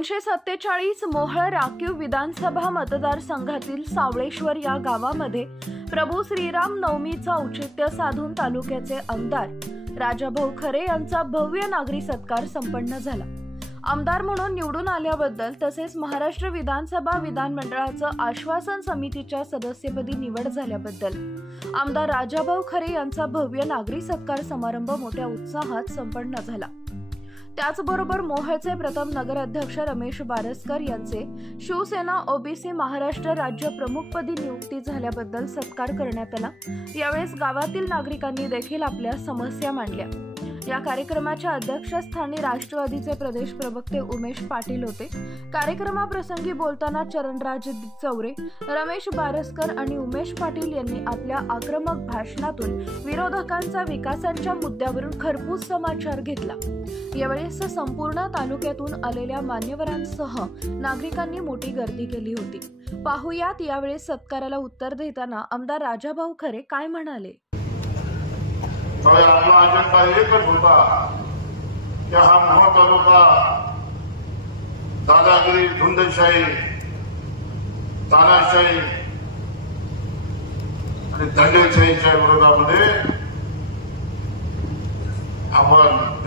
247 मोहोळ राखीव विधानसभा मतदारसंघातील सावळेश्वर या गावामध्ये प्रभू श्रीराम नवमीचा औचित्य साधून तालुक्याचे आमदार राजाभाऊ खरे यांचा भव्य नागरी सत्कार संपन्न झाला। आमदार म्हणून निवडून आल्याबद्दल तसेच महाराष्ट्र विधानसभा विधानमंडळाचं आश्वासन समितीच्या सदस्यपदी निवड झाल्याबद्दल आमदार राजाभाऊ खरे यांचा भव्य नागरी सत्कार समारंभ मोठ्या उत्साहात संपन्न झाला। त्याचबरोबर मोहोळचे प्रथम नगराध्यक्ष रमेश बारसकर यांचे शिवसेना ओबीसी महाराष्ट्र राज्य प्रमुखपदी नियुक्ती झाल्याबद्दल सत्कार करण्यात आला। यावेळेस गावातील नागरिकांनी देखील आपल्या समस्या मांडल्या। या कार्यक्रमाच्या अध्यक्षस्थानी राष्ट्रवादीचे प्रदेश प्रवक्ते उमेश पाटील होते। कार्यक्रमाप्रसंगी बोलताना चरणराज चौरे, रमेश बारसकर आणि उमेश पाटील यांनी आपल्या आक्रमक भाषणातून विरोधकांचा विकासाच्या मुद्द्यावरून खरपूस समाचार घेतला। यावेळेस संपूर्ण तालुक्यातून आलेल्या मान्यवरांसह नागरिकांनी मोठी गर्दी केली होती। पाहुयात यावेळेस सत्काराला उत्तर देताना आमदार राजाभाऊ खरे काय म्हणाले। आपला अजेंडा एकच होता की हा मोहोळ तालुका दादागिरी, झुंडशाही, तानाशाही आणि दंडेशाहीच्या विरोधामध्ये आपण